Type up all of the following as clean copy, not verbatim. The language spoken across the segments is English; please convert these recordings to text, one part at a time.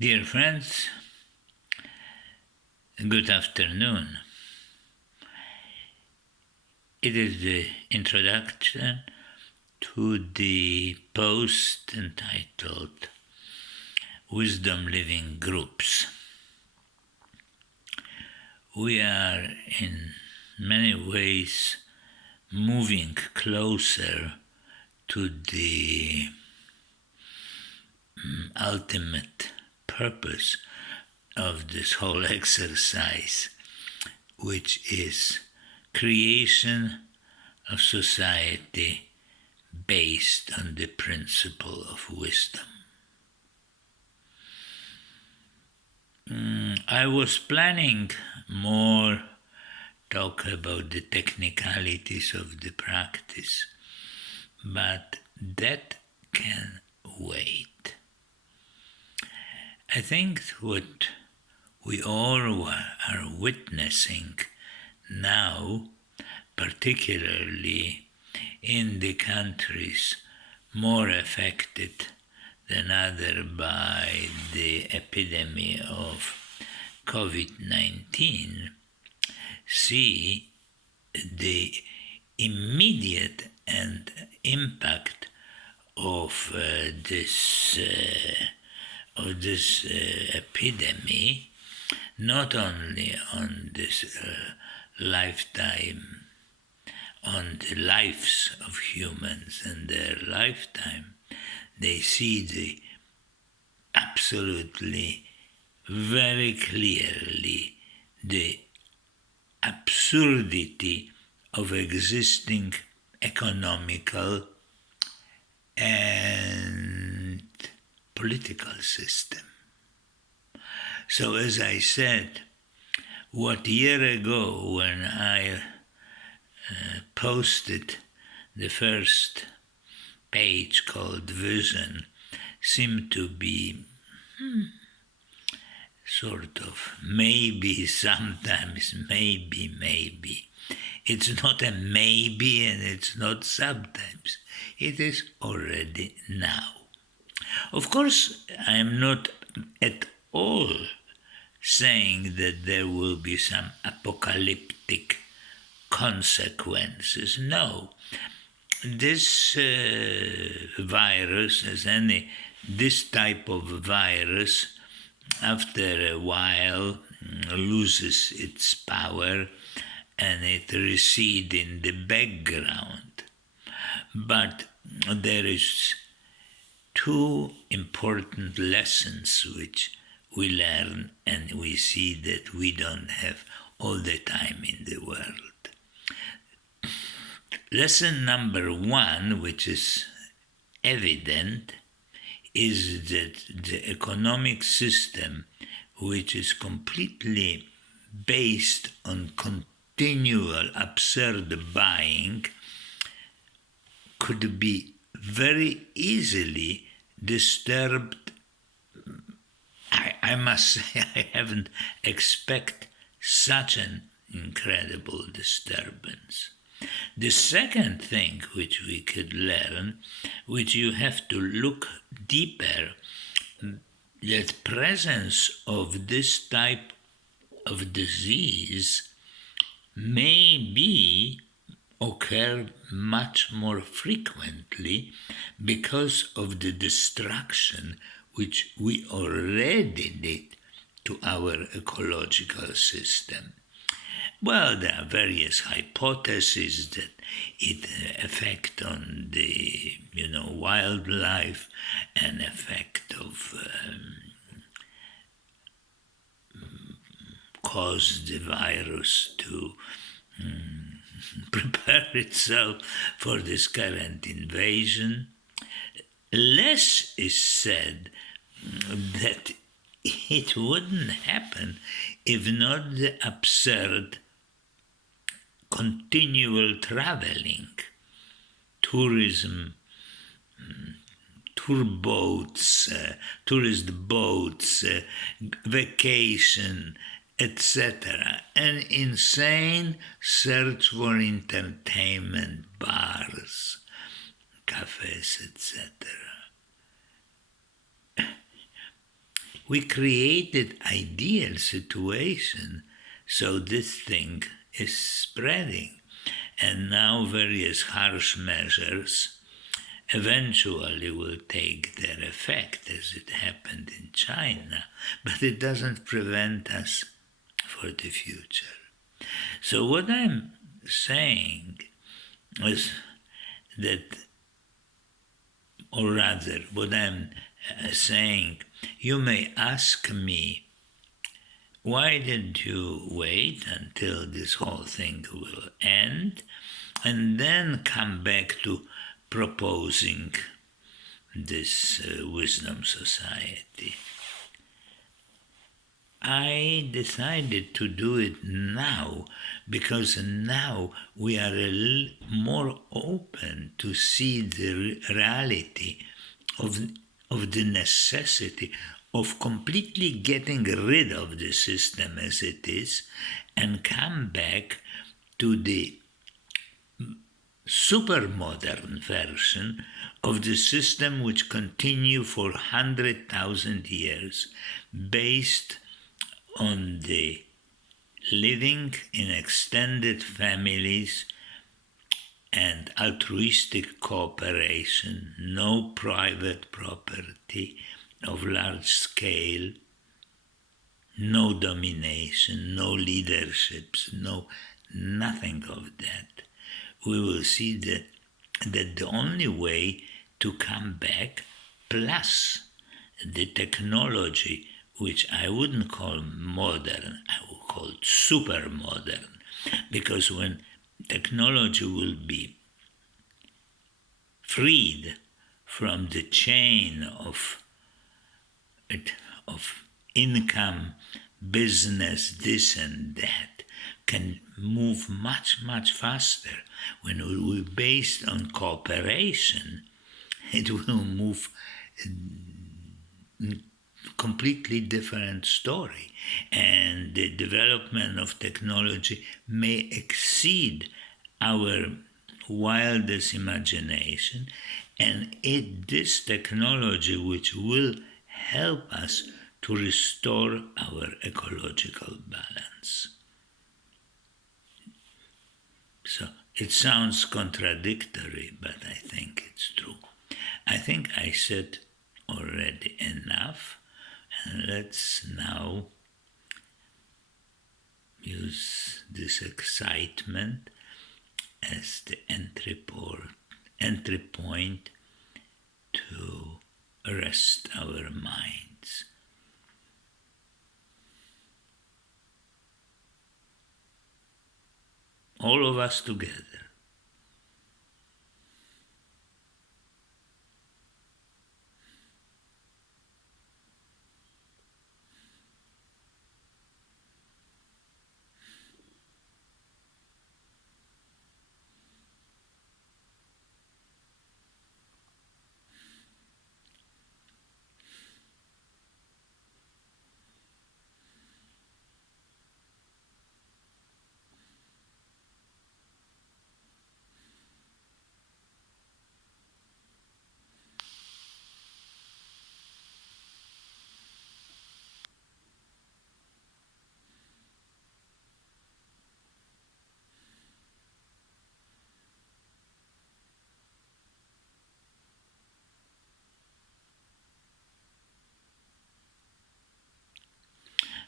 Dear friends, good afternoon. It is the introduction to the post entitled Wisdom Living Groups. We are in many ways moving closer to the ultimate purpose of this whole exercise, which is creation of society based on the principle of wisdom. I was planning more talk about the technicalities of the practice, but that can wait. I think what we all are witnessing now, particularly in the countries more affected than other by the epidemic of COVID-19, see the immediate impact of this epidemic, not only on this lifetime, on the lives of humans and their lifetime. They see the absolutely, very clearly, the absurdity of existing economical and political system. So as I said, what year ago when I posted the first page called Vision seemed to be sort of maybe, sometimes, maybe. It's not a maybe and it's not sometimes. It is already now. Of course, I am not at all saying that there will be some apocalyptic consequences. No. This virus, this type of virus, after a while loses its power and it recedes in the background. But there is two important lessons which we learn, and we see that we don't have all the time in the world. Lesson number one, which is evident, is that the economic system, which is completely based on continual absurd buying, could be very easily disturbed. I must say, I haven't expected such an incredible disturbance. The second thing which we could learn, which you have to look deeper, that presence of this type of disease may occur much more frequently because of the destruction which we already did to our ecological system. Well, there are various hypotheses that it affect on the, wildlife, an effect of cause the virus to prepare itself for this current invasion. Less is said that it wouldn't happen if not the absurd continual traveling, tourism, tourist boats, vacation, etc. An insane search for entertainment, bars, cafes, etc. we created ideal situation, so this thing is spreading. And now various harsh measures eventually will take their effect, as it happened in China, but it doesn't prevent us for the future. So what I'm saying is that, or rather, what I'm saying, you may ask me, why didn't you wait until this whole thing will end and then come back to proposing this wisdom society? I decided to do it now because now we are more open to see the reality of the necessity of completely getting rid of the system as it is and come back to the super modern version of the system which continue for 100,000 years based on the living in extended families and altruistic cooperation, no private property of large scale, no domination, no leaderships, nothing of that. We will see that the only way to come back, plus the technology, which I wouldn't call modern, I would call super modern, because when technology will be freed from the chain of income, business, this and that, can move much, much faster. When it will be based on cooperation, it will move completely different story, and the development of technology may exceed our wildest imagination, and this technology which will help us to restore our ecological balance. So it sounds contradictory, but I think it's true. I think I said already enough. And let's now use this excitement as the entry point to rest our minds. All of us together.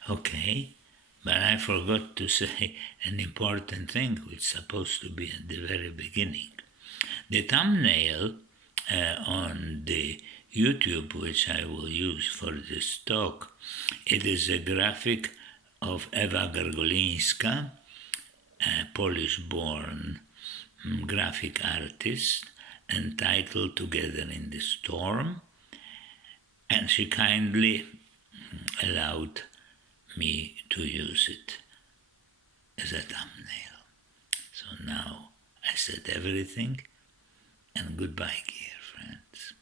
Okay, but I forgot to say an important thing which is supposed to be at the very beginning. The thumbnail on the YouTube, which I will use for this talk, it is a graphic of Ewa Gargolińska, a Polish-born graphic artist, entitled Together in the Storm, and she kindly allowed me to use it as a thumbnail. So now I said everything, and goodbye, dear friends.